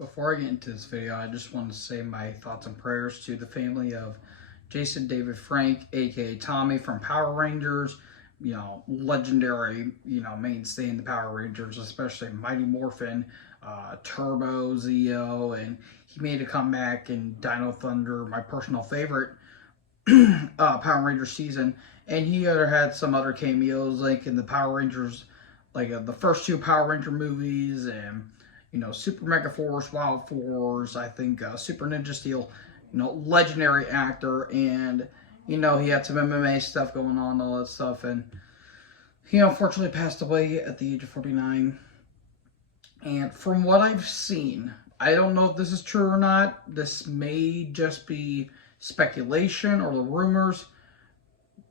Before I get into this video, I just want to say my thoughts and prayers to the family of Jason David Frank, aka Tommy from Power Rangers. Legendary, mainstay in the Power Rangers, especially Mighty Morphin, Turbo, Zeo, and he made a comeback in Dino Thunder, my personal favorite Power Rangers season. And he had some other cameos, like in the Power Rangers, like the first two Power Ranger movies, and Super Mega Force, Wild Force, I think Super Ninja Steel, legendary actor, and he had some MMA stuff going on, all that stuff, and he unfortunately passed away at the age of 49. And from what I've seen, I don't know if this is true or not. This may just be speculation or the rumors.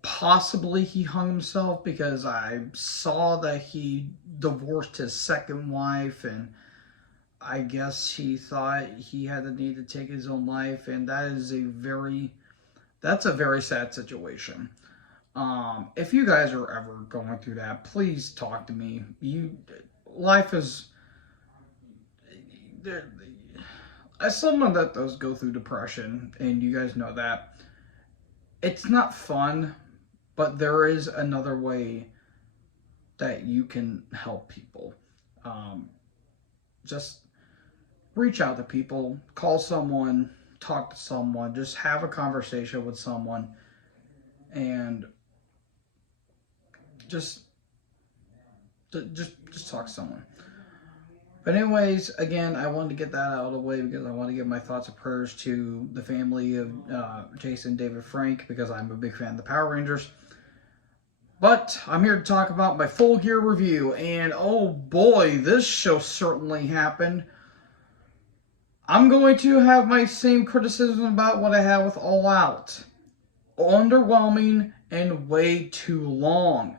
Possibly he hung himself, because I saw that he divorced his second wife, and I guess he thought he had the need to take his own life, and that's a very sad situation. If you guys are ever going through that, please talk to me. Life is, as someone that does go through depression, and you guys know that, it's not fun, but there is another way that you can help people. Just reach out to people, call someone, talk to someone, just have a conversation with someone, and just talk to someone. But anyways, again, I wanted to get that out of the way because I want to give my thoughts and prayers to the family of Jason David Frank, because I'm a big fan of the Power Rangers. But I'm here to talk about my Full Gear review, and oh boy, this show certainly happened. I'm going to have my same criticism about what I had with All Out. Underwhelming and way too long.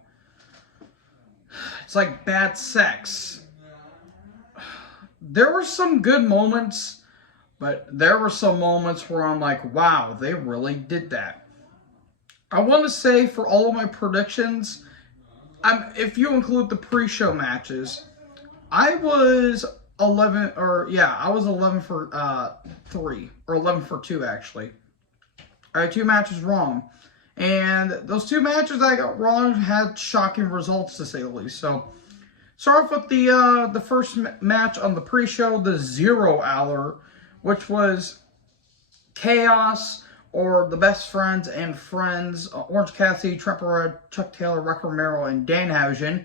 It's like bad sex. There were some good moments, but there were some moments where I'm like, wow, they really did that. I want to say, for all of my predictions, if you include the pre-show matches, I was 11 for 3, or 11 for 2 actually. I had 2 matches wrong, and those 2 matches I got wrong had shocking results, to say the least. So start off with the first match on the pre-show, the 0 Hour, which was Chaos, or the Best Friends and Friends, Orange Cassidy, Trent Barrett, Chuck Taylor, Rick Romero, and Danhausen.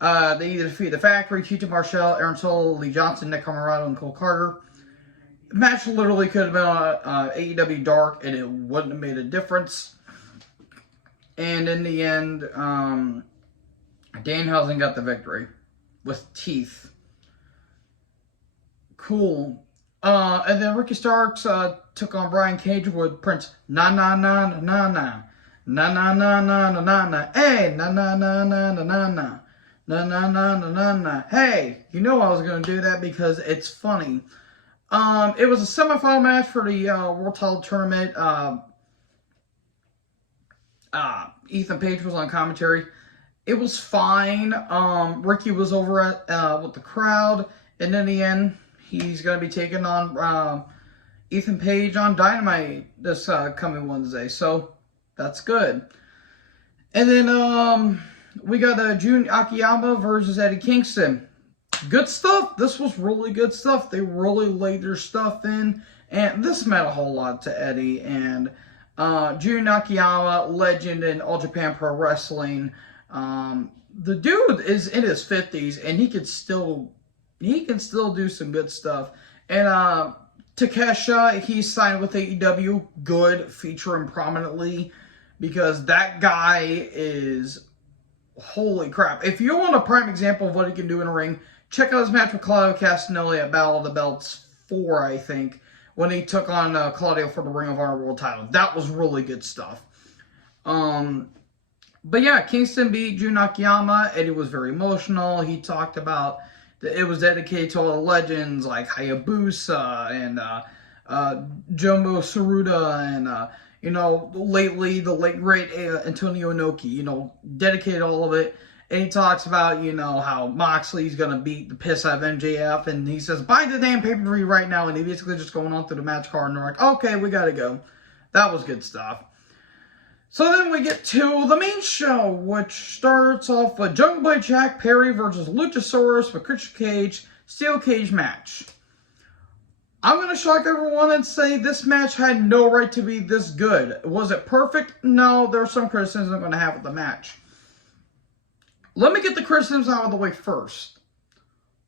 They either defeated The Factory, Tito Marshall, Aaron Solo, Lee Johnson, Nick Comoroto, and Cole Carter. The match literally could have been on AEW Dark, and it wouldn't have made a difference. And in the end, Danhausen got the victory with teeth. Cool. And then Ricky Starks took on Brian Cage with Prince. Na na na na na na na na na na na na na. Hey, na na na na na na na na na na na na na. Hey, you know I was gonna do that because it's funny. It was a semifinal match for the World Title Tournament. Ethan Page was on commentary. It was fine. Ricky was over at with the crowd, and in the end, he's going to be taking on Ethan Page on Dynamite this coming Wednesday. So that's good. And then we got Jun Akiyama versus Eddie Kingston. Good stuff. This was really good stuff. They really laid their stuff in, and this meant a whole lot to Eddie. And Jun Akiyama, legend in All Japan Pro Wrestling. The dude is in his 50s, and he can still do some good stuff. And Takesha, he's signed with AEW. Good. Feature him prominently, because that guy is, holy crap. If you want a prime example of what he can do in a ring, check out his match with Claudio Castagnoli at Battle of the Belts 4, I think, when he took on Claudio for the Ring of Honor World title. That was really good stuff. But yeah, Kingston beat Jun Akiyama. Eddie was very emotional. He talked about that it was dedicated to all the legends like Hayabusa and Jumbo Tsuruta and lately the late great Antonio Inoki. Dedicated all of it. And he talks about, how Moxley's going to beat the piss out of MJF. And he says, buy the damn pay-per-view right now. And he basically just going on through the match card. And they're like, okay, we got to go. That was good stuff. So then we get to the main show, which starts off with Jungle Boy Jack Perry versus Luchasaurus with Christian Cage, steel cage match. I'm going to shock everyone and say this match had no right to be this good. Was it perfect? No, there's some criticism I'm going to have with the match. Let me get the criticisms out of the way first.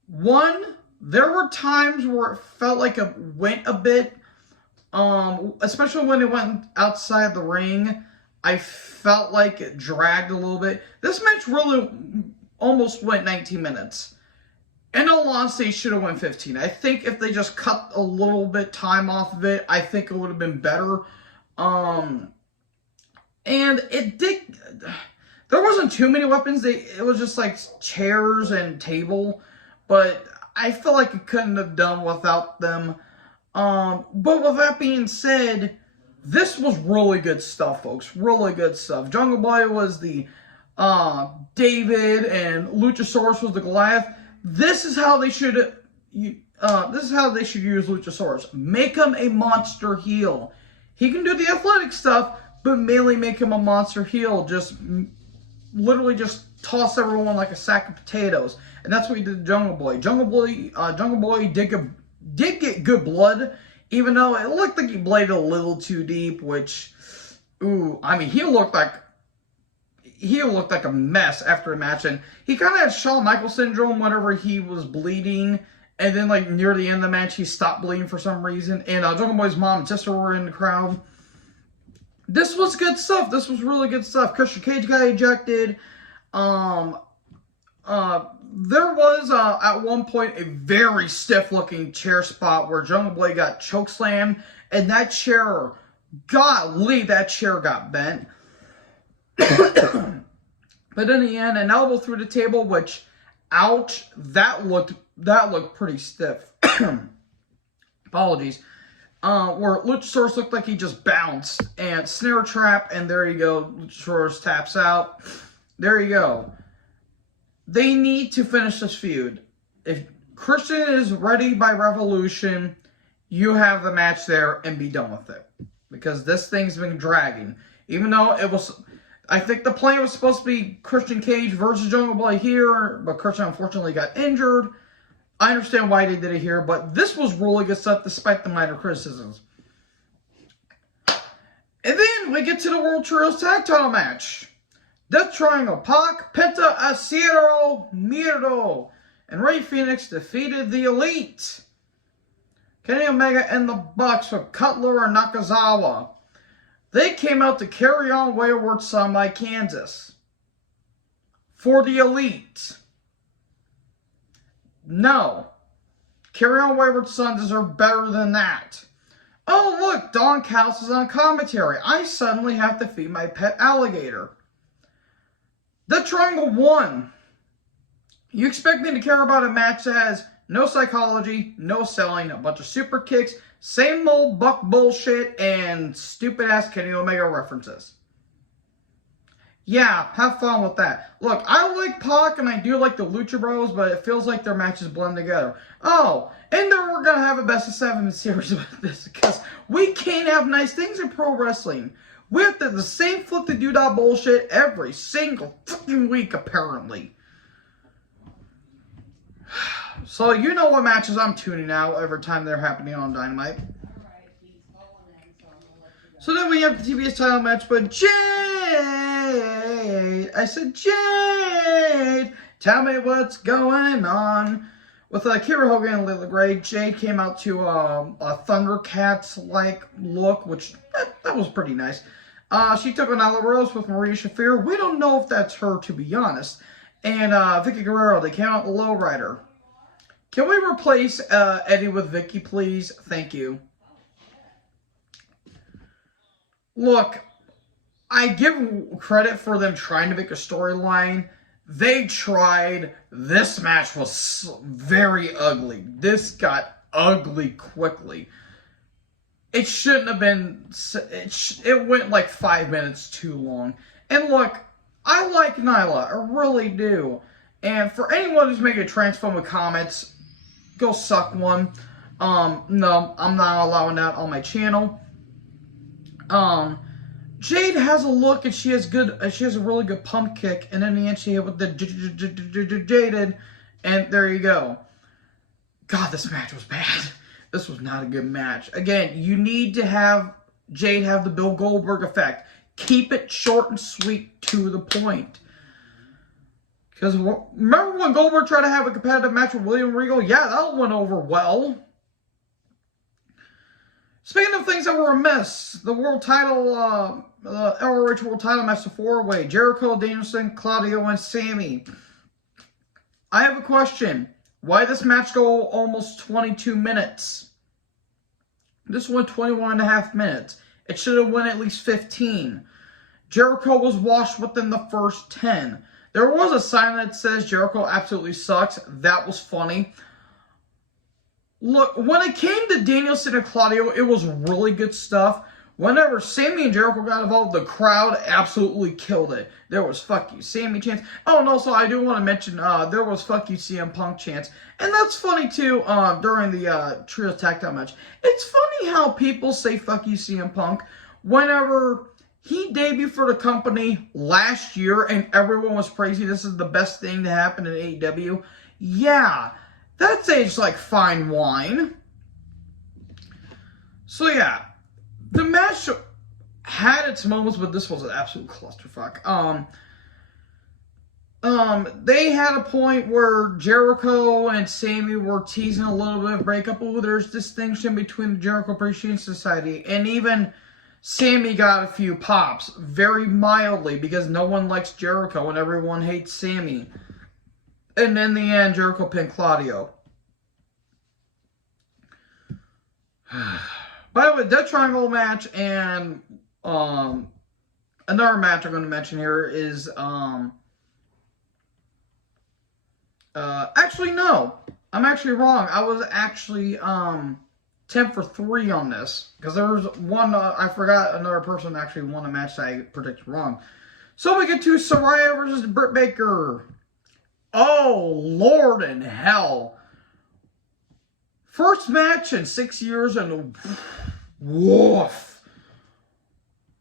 One, there were times where it felt like it went a bit, especially when it went outside the ring. I felt like it dragged a little bit. This match really almost went 19 minutes. In all honesty, it should have went 15. I think if they just cut a little bit time off of it, I think it would have been better. And it did... There wasn't too many weapons. It was just like chairs and table. But I feel like it couldn't have done without them. But with that being said... This was really good stuff, folks. Really good stuff. Jungle Boy was the David, and Luchasaurus was the Goliath. This is how they should. This is how they should use Luchasaurus. Make him a monster heel. He can do the athletic stuff, but mainly make him a monster heel. Just literally just toss everyone like a sack of potatoes, and that's what he did to Jungle Boy. Jungle Boy did get good blood. Even though it looked like he bladed a little too deep, which, I mean, he looked like a mess after the match, and he kind of had Shawn Michaels syndrome whenever he was bleeding, and then like near the end of the match, he stopped bleeding for some reason. And Jungle Boy's mom and sister were in the crowd. This was good stuff. This was really good stuff. Christian Cage got ejected. There was, at one point, a very stiff-looking chair spot where Jungle Boy got chokeslammed, and that chair, golly, that chair got bent. But in the end, an elbow through the table, which, ouch, that looked pretty stiff. Apologies. Where Luchasaurus looked like he just bounced, and snare trap, and there you go, Luchasaurus taps out. There you go. They need to finish this feud. If Christian is ready by Revolution, you have the match there and be done with it. Because this thing's been dragging. Even though it was... I think the plan was supposed to be Christian Cage versus Jungle Boy here, but Christian unfortunately got injured. I understand why they did it here, but this was really good stuff despite the minor criticisms. And then we get to the World Trios Tag Title match. Death Triangle, Pac, Penta, Acero, Miedo, and Rey Fenix defeated the Elite. Kenny Omega and the Bucks with Cutler and Nakazawa. They came out to Carry On Wayward Son by Kansas. For the Elite. No. Carry On Wayward Son deserve better than that. Oh look, Don Callis is on commentary. I suddenly have to feed my pet alligator. The Triangle won. You expect me to care about a match that has no psychology, no selling, a bunch of super kicks, same old Buck bullshit, and stupid-ass Kenny Omega references. Yeah, have fun with that. Look, I like Pac and I do like the Lucha Bros, but it feels like their matches blend together. Oh, and then we're going to have a best of 7 series with this, because we can't have nice things in pro wrestling. We have the same flip the doodah bullshit every single fucking week, apparently. So, you know what matches I'm tuning out every time they're happening on Dynamite. So then we have the TBS title match, but Jade! I said, Jade! Tell me what's going on. With Kira Hogan and Lila Gray, Jade came out to a Thundercats-like look, which, that was pretty nice. She took on Nyla Rose with Maria Shafir. We don't know if that's her, to be honest. And Vicky Guerrero, they came out the Lowrider. Can we replace Eddie with Vicky, please? Thank you. Look, I give credit for them trying to make a storyline. They tried. This match was very ugly. This got ugly quickly. It shouldn't have been... It went like 5 minutes too long. And look, I like Nyla, I really do. And for anyone who's making transphobic comments, go suck one. No, I'm not allowing that on my channel. Jade has a look and she has a really good pump kick, and in the end she hit with the Jaded, and there you go. God, this match was bad. This was not a good match. Again, you need to have Jade have the Bill Goldberg effect. Keep it short and sweet to the point. Because remember when Goldberg tried to have a competitive match with William Regal? Yeah, that went over well. Speaking of things that were amiss, the world title, the ROH world title match, the 4-way, Jericho, Danielson, Claudio, and Sammy. I have a question. Why did this match go almost 22 minutes? This went 21 and a half minutes. It should have went at least 15. Jericho was washed within the first 10. There was a sign that says Jericho absolutely sucks. That was funny. Look, when it came to Danielson and Claudio, it was really good stuff. Whenever Sammy and Jericho got involved, the crowd absolutely killed it. There was fuck you Sammy chants. Oh, and also I do want to mention there was fuck you CM Punk chants. And that's funny too during the Trios Tag Team match. It's funny how people say fuck you CM Punk whenever he debuted for the company last year and everyone was praising this is the best thing to happen in AEW. Yeah, that's aged like fine wine. So yeah. The match had its moments, but this was an absolute clusterfuck. They had a point where Jericho and Sammy were teasing a little bit of breakup. Oh, there's distinction between the Jericho Appreciation Society. And even Sammy got a few pops, very mildly, because no one likes Jericho and everyone hates Sammy. And in the end, Jericho pinned Claudio. By the way, Death Triangle match and another match I'm going to mention here is actually no, I'm actually wrong. I was actually 10 for 3 on this because there was one I forgot another person actually won a match that I predicted wrong. So we get to Soraya versus Britt Baker. Oh Lord in hell. First match in 6 years and woof.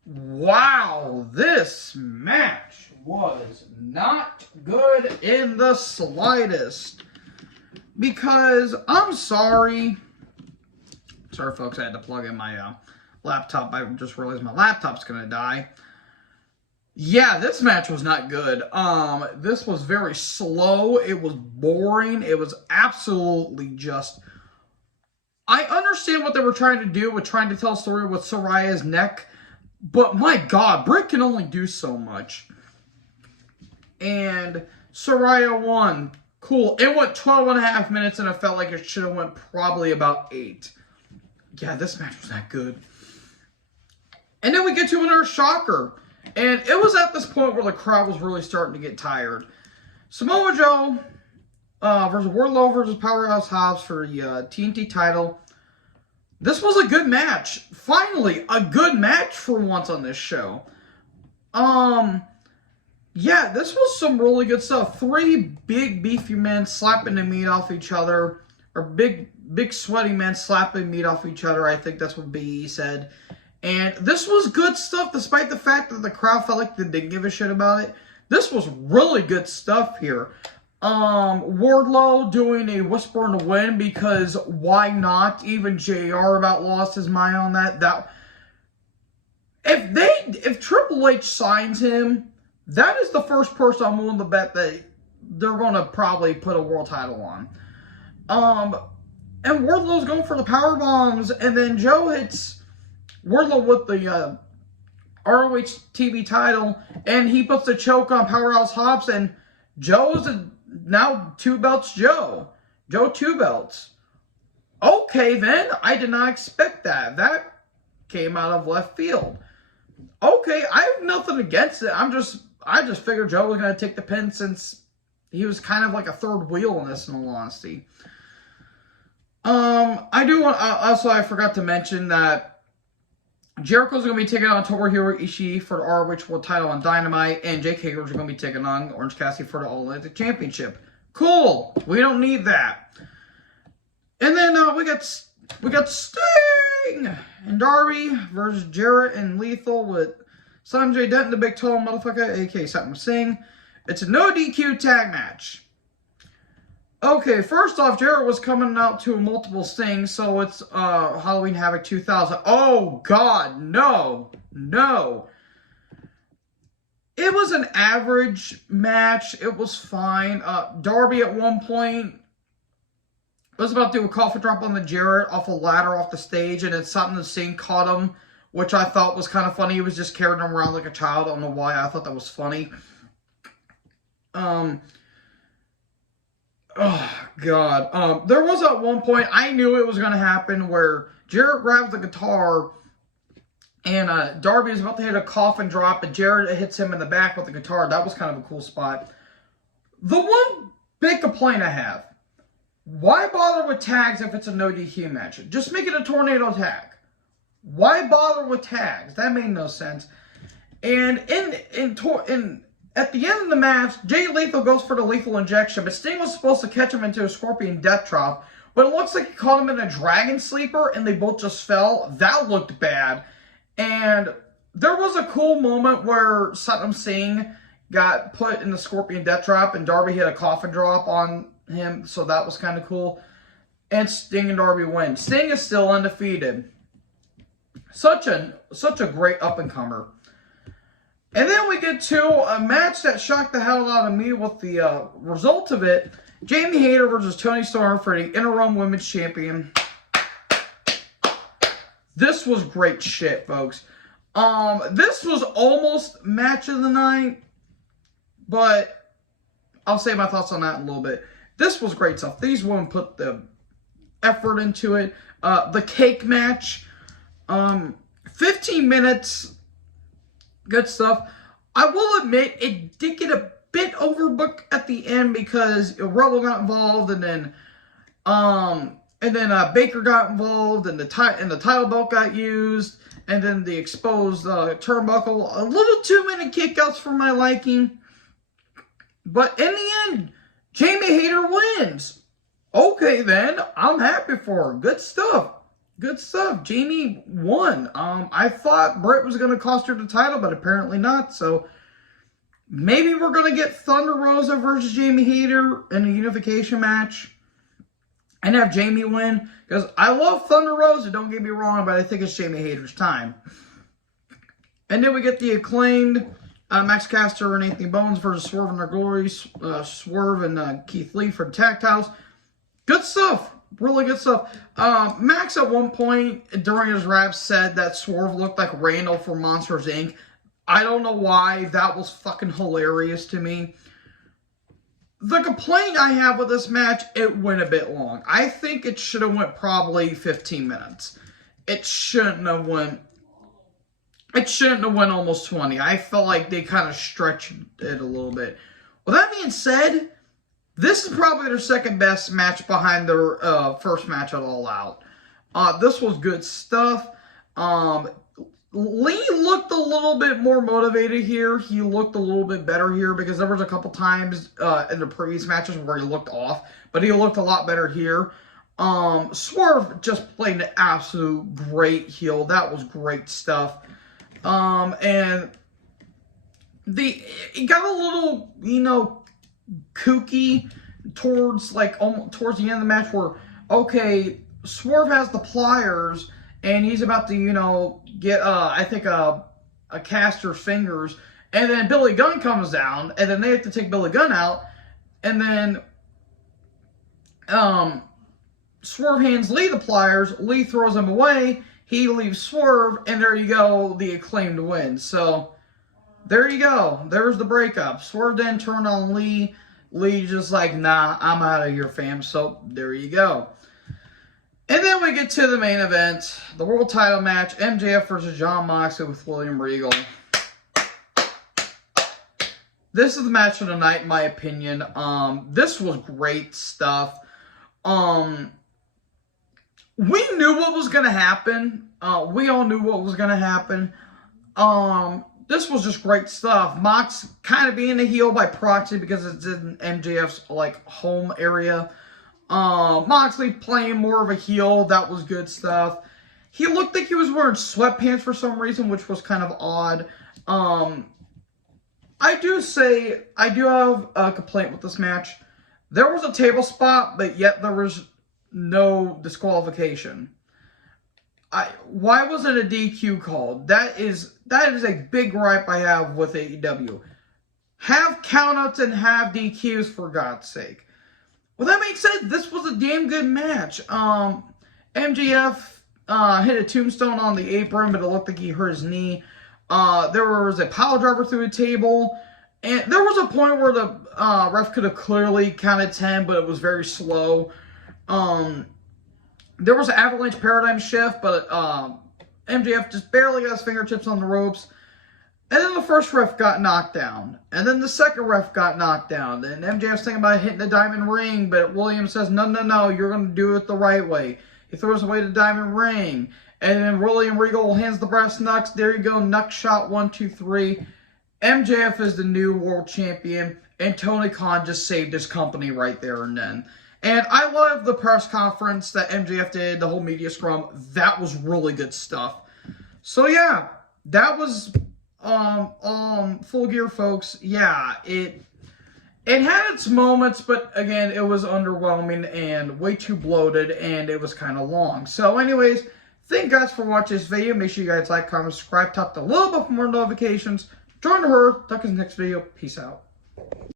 Wow, this match was not good in the slightest. Because, I'm sorry. Sorry folks, I had to plug in my laptop. I just realized my laptop's going to die. Yeah, this match was not good. This was very slow. It was boring. It was absolutely just... I understand what they were trying to do with trying to tell a story with Soraya's neck, but my God, Britt can only do so much. And Soraya won. Cool. It went 12 and a half minutes, and I felt like it should have went probably about 8. Yeah, this match was not good. And then we get to another shocker. And it was at this point where the crowd was really starting to get tired. Samoa Joe... versus Wardlow versus Powerhouse Hobbs for the TNT title. This was a good match. Finally, a good match for once on this show. Yeah, this was some really good stuff. 3 big beefy men slapping the meat off each other. Or big sweaty men slapping meat off each other. I think that's what BE said. And this was good stuff despite the fact that the crowd felt like they didn't give a shit about it. This was really good stuff here. Wardlow doing a Whisper in the Wind because why not? Even JR about lost his mind on that. If Triple H signs him, that is the first person I'm willing to bet that they're going to probably put a world title on. And Wardlow's going for the power bombs, and then Joe hits Wardlow with the ROH TV title, and he puts the choke on Powerhouse Hobbs, and Joe's now 2 belts Joe. Joe 2 belts. Okay then, I did not expect that. That came out of left field. Okay, I have nothing against it. I just figured Joe was going to take the pin since he was kind of like a third wheel in this, in all honesty. I do want, also I forgot to mention that Jericho's going to be taking on Tomohiro Ishii for the ROH World title on Dynamite, and Jake Hager's going to be taking on Orange Cassidy for the All Atlantic Championship. Cool. We don't need that. And then we got Sting and Darby versus Jarrett and Lethal with Sanjay Dutt and the big tall motherfucker, aka Satnam Singh. It's a no DQ tag match. Okay, first off, Jarrett was coming out to multiple Stings, so it's Halloween Havoc 2000. Oh, God, no. No. It was an average match. It was fine. Darby at one point was about to do a coffin drop on the Jarrett off a ladder off the stage, and then Satnam Singh caught him, which I thought was kind of funny. He was just carrying him around like a child. I don't know why. I thought that was funny. Oh, God. There was at one point, I knew it was going to happen, where Jarrett grabs the guitar, and Darby is about to hit a coffin drop, and Jarrett hits him in the back with the guitar. That was kind of a cool spot. The one big complaint I have, why bother with tags if it's a no DQ match? Just make it a tornado tag. Why bother with tags? That made no sense. And at the end of the match, Jay Lethal goes for the lethal injection, but Sting was supposed to catch him into a scorpion death drop, but it looks like he caught him in a dragon sleeper, and they both just fell. That looked bad. And there was a cool moment where Satnam Singh got put in the scorpion death drop, and Darby hit a coffin drop on him, so that was kind of cool. And Sting and Darby win. Sting is still undefeated. Such a great up-and-comer. And then we get to a match that shocked the hell out of me with the result of it. Jamie Hayter versus Toni Storm for the interim women's champion. This was great shit, folks. This was almost match of the night, but I'll say my thoughts on that in a little bit. This was great stuff. These women put the effort into it. The cake match, 15 minutes. Good stuff. I will admit, it did get a bit overbooked at the end because Rebel got involved, and then Baker got involved, and the title belt got used, and then the exposed turnbuckle. A little too many kickouts for my liking. But in the end, Jamie Hayter wins. Okay, then. I'm happy for her. Good stuff. Good stuff. Jamie won. I thought Britt was going to cost her the title, but apparently not. So maybe we're going to get Thunder Rosa versus Jamie Hayter in a unification match and have Jamie win. Because I love Thunder Rosa, don't get me wrong, but I think it's Jamie Hayter's time. And then we get the Acclaimed Max Caster and Anthony Bowens versus Swerve and their glory. Swerve and Keith Lee for the tag titles. Good stuff. Really good stuff. Max at one point during his rap said that Swerve looked like Randall from Monsters, Inc. I don't know why. That was fucking hilarious to me. The complaint I have with this match, it went a bit long. I think it should have went probably 15 minutes. It shouldn't have went almost 20. I felt like they kind of stretched it a little bit. With that being said, this is probably their second best match behind their first match at All Out. This was good stuff. Lee looked a little bit more motivated here. He looked a little bit better here because there was a couple times in the previous matches where he looked off, but he looked a lot better here. Swerve just played an absolute great heel. That was great stuff. And it got a little, kooky towards the end of the match where, okay, Swerve has the pliers and he's about to, get, I think, a caster's fingers, and then Billy Gunn comes down, and then they have to take Billy Gunn out, and then Swerve hands Lee the pliers, Lee throws him away, he leaves Swerve, and there you go, the Acclaimed win. So, there you go. There's the breakup. Swerve then turned on Lee. Lee just like, nah, I'm out of here, fam. So, there you go. And then we get to the main event, the world title match, MJF versus Jon Moxley with William Regal. This is the match of the night, in my opinion. This was great stuff. we knew what was going to happen. We all knew what was going to happen. This was just great stuff. Mox kind of being a heel by proxy because it's in MJF's like home area. Moxley playing more of a heel. That was good stuff. He looked like he was wearing sweatpants for some reason, which was kind of odd. I do have a complaint with this match. There was a table spot, but yet there was no disqualification. Why wasn't a DQ called? That is a big gripe I have with AEW. Have countouts and have DQs, for God's sake. Well, that makes sense. This was a damn good match. MJF hit a tombstone on the apron, but it looked like he hurt his knee. There was a pile driver through the table. And there was a point where the ref could have clearly counted 10, but it was very slow. There was an avalanche paradigm shift, but MJF just barely got his fingertips on the ropes. And then the first ref got knocked down. And then the second ref got knocked down. And MJF's thinking about hitting the diamond ring, but Williams says, no, you're going to do it the right way. He throws away the diamond ring. And then William Regal hands the brass knucks. There you go, knuck shot 1, 2, 3. MJF is the new world champion. And Tony Khan just saved his company right there and then. And I love the press conference that MJF did, the whole media scrum. That was really good stuff. So yeah, that was Full Gear, folks. Yeah, it had its moments, but again, it was underwhelming and way too bloated, and it was kind of long. So anyways, thank you guys for watching this video. Make sure you guys like, comment, subscribe, tap the little bell for more notifications. Join the herd. Talk in the next video. Peace out.